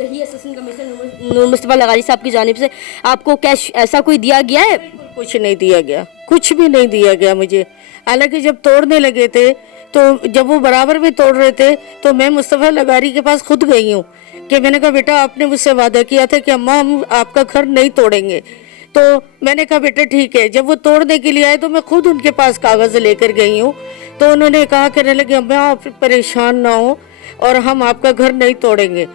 कही assistant commissioner नूर मुस्तफ़ा लगारी साहब की जानिब से आपको कैश ऐसा कोई दिया गया है? कुछ नहीं दिया गया, कुछ भी नहीं दिया गया मुझे। हालांकि जब तोड़ने लगे थे तो जब वो बराबर में तोड़ रहे थे तो मैं मुस्तफ़ा लगारी के पास खुद गई हूँ कि मैंने कहा बेटा आपने मुझसे वादा किया था कि अम्मा हम आपका घर नहीं तोड़ेंगे। तो मैंने कहा बेटा ठीक है। जब वो तोड़ने के लिए आए तो मैं खुद उनके पास कागज़ लेकर गई हूँ। तो उन्होंने कहा कहने लगे अम्मा आप परेशान ना हो और हम आपका घर नहीं तोड़ेंगे।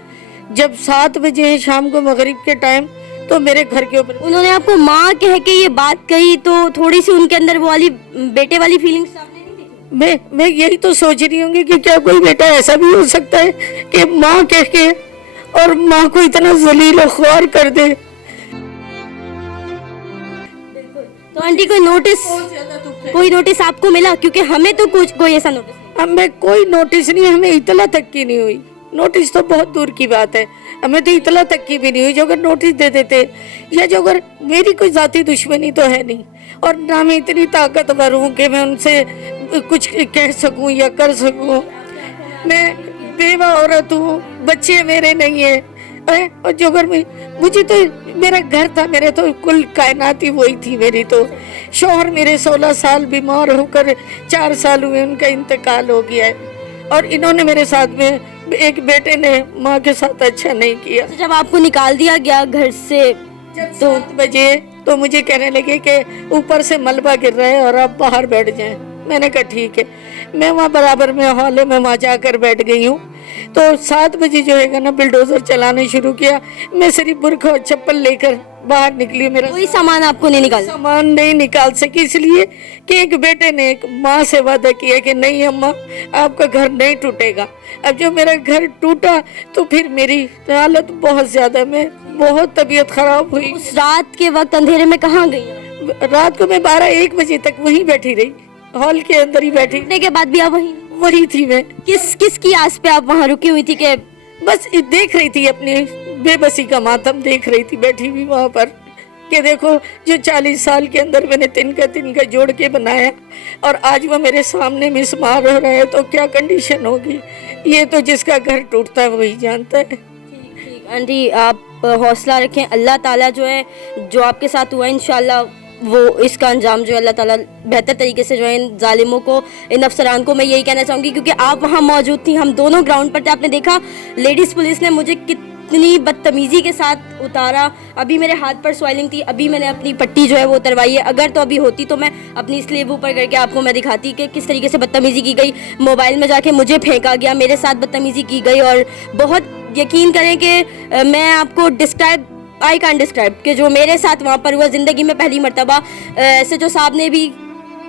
जब 7 बजे शाम को मगरिब के टाइम तो मेरे घर के ऊपर उन्होंने आपको माँ कह के ये बात कही तो थोड़ी सी उनके अंदर वो वाली बेटे वाली फीलिंग्स आपने नहीं देखी? मैं यही तो सोच रही होंगी कि क्या कोई बेटा ऐसा भी हो सकता है कि माँ कह के और माँ को इतना जलील और ख्वार कर दे। तो आंटी कोई नोटिस आपको मिला? क्योंकि हमें तो कुछ कोई ऐसा नोटिस नहीं। हमें कोई नोटिस नहीं, हमें इतला तक की नहीं हुई। नोटिस तो बहुत दूर की बात है, हमें तो इतला तक की भी नहीं हुई। जो अगर नोटिस दे देते या जो अगर मेरी कोई जाती दुश्मनी तो है नहीं और ना मैं इतनी ताकतवर हूँ कि मैं उनसे कुछ कह सकूँ या कर सकूँ। मैं बेवा औरत हूँ, बच्चे मेरे नहीं है और जो अगर मुझे तो मेरा घर था, मेरे तो कुल कायनात ही वही थी मेरी। तो शौहर मेरे 16 साल बीमार होकर 4 साल हुए उनका इंतकाल हो गया है और इन्होंने मेरे साथ में एक बेटे ने माँ के साथ अच्छा नहीं किया। जब आपको निकाल दिया गया घर से जब 7 बजे तो मुझे कहने लगे कि ऊपर से मलबा गिर रहा है और आप बाहर बैठ जाएं। मैंने कहा ठीक है। मैं वहाँ बराबर में हॉल में वहाँ जाकर बैठ गई हूँ। तो 7 बजे जो है ना बिल्डोजर चलाने शुरू किया। मैं सिर्फ बुरखा और चप्पल लेकर बाहर निकली। मेरा कोई सामान आपको नहीं निकाल सामान नहीं निकाल सकी इसलिए कि एक बेटे ने एक माँ से वादा किया कि नहीं अम्मा आपका घर नहीं टूटेगा। अब जो मेरा घर टूटा तो फिर मेरी हालत बहुत ज्यादा, मैं बहुत तबीयत खराब हुई। उस रात के वक्त अंधेरे में कहाँ गई? रात को मैं 12-1 बजे तक वहीं बैठी रही, हॉल के अंदर ही बैठी। के बाद भी आप वही थी मैं। किसकी आस पे आप वहाँ रुकी हुई थी? कि बस देख रही थी, अपनी बेबसी का मातम देख रही थी बैठी हुई वहाँ पर कि देखो जो 40 साल के अंदर मैंने तिनका जोड़ के बनाया और आज वो मेरे सामने मिसमार हो रहा है तो क्या कंडीशन होगी। ये तो जिसका घर टूटता है वही जानता है। ठीक आंटी आप हौसला रखें। अल्लाह ताला जो है जो आपके साथ हुआ इंशाल्लाह वो इसका अंजाम जो है अल्लाह ताला बेहतर तरीके से जो है इन जालिमों को, इन अफसरान को मैं यही कहना चाहूँगी क्योंकि आप वहाँ मौजूद थी, हम दोनों ग्राउंड पर थे। आपने देखा लेडीज़ पुलिस ने मुझे कितनी बदतमीज़ी के साथ उतारा। अभी मेरे हाथ पर स्वेलिंग थी, अभी मैंने अपनी पट्टी जो है वो उतरवाई है। अगर तो अभी होती तो मैं अपनी स्लीव ऊपर करके आपको मैं दिखाती कि किस तरीके से बदतमीज़ी की गई। मोबाइल में जाके मुझे फेंका गया, मेरे साथ बदतमीज़ी की गई और बहुत यकीन करें कि मैं आपको आई कैन डिस्क्राइब कि जो मेरे साथ वहाँ पर हुआ ज़िंदगी में पहली मर्तबा। SHO साहब ने भी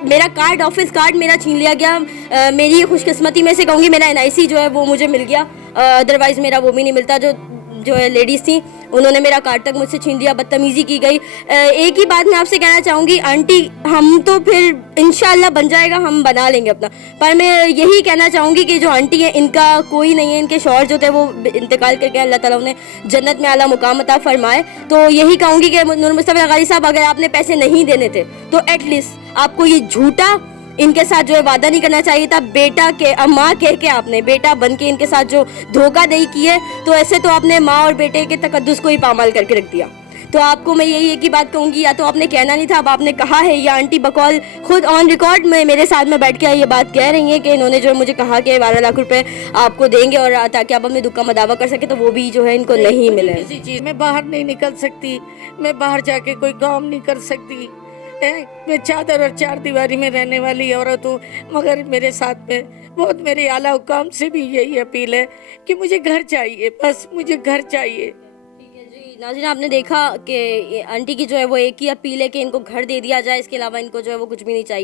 मेरा कार्ड, ऑफिस कार्ड मेरा छीन लिया गया। मेरी खुशकिस्मती में से कहूँगी मेरा NIC जो है वो मुझे मिल गया, अदरवाइज़ मेरा वो भी नहीं मिलता। जो है लेडीज़ थी उन्होंने मेरा कार्ड तक मुझसे छीन लिया, बदतमीज़ी की गई। एक ही बात मैं आपसे कहना चाहूँगी आंटी, हम तो फिर इंशाल्लाह बन जाएगा, हम बना लेंगे अपना। पर मैं यही कहना चाहूँगी कि जो आंटी है इनका कोई नहीं है, इनके शौहर जो थे वो इंतकाल करके अल्लाह ताला उन्हें जन्नत में आला मुकाम अता फरमाए। तो यही कहूँगी कि नूर मुस्तफ़ा लगारी साहब अगर आपने पैसे नहीं देने थे तो एटलीस्ट आपको ये झूठा इनके साथ जो है वादा नहीं करना चाहिए था। बेटा के माँ कह के आपने बेटा बन के इनके साथ जो धोखाधड़ी की है तो ऐसे तो आपने माँ और बेटे के तकद्दुस को ही पामाल करके रख दिया। तो आपको मैं यही एक ही बात कहूँगी, या तो आपने कहना नहीं था, अब आपने कहा है, या आंटी बकौल खुद ऑन रिकॉर्ड में मेरे साथ में बैठ के ये बात कह रही हैं कि इन्होंने जो मुझे कहा कि 12 लाख रुपए आपको देंगे और ताकि आप अपने दुख का मदावा कर सके, तो वो भी जो है इनको नहीं मिले। किसी चीज़ में बाहर नहीं निकल सकती, मैं बाहर जाके कोई काम नहीं कर सकती। मैं चादर और 4 दीवारी में रहने वाली औरत हूँ, मगर मेरे साथ में बहुत मेरे आला हुकाम से भी यही अपील है कि मुझे घर चाहिए, बस मुझे घर चाहिए। ठीक है जी नाज़रीन, आपने देखा कि आंटी की जो है वो एक ही अपील है कि इनको घर दे दिया जाए, इसके अलावा इनको जो है वो कुछ भी नहीं चाहिए।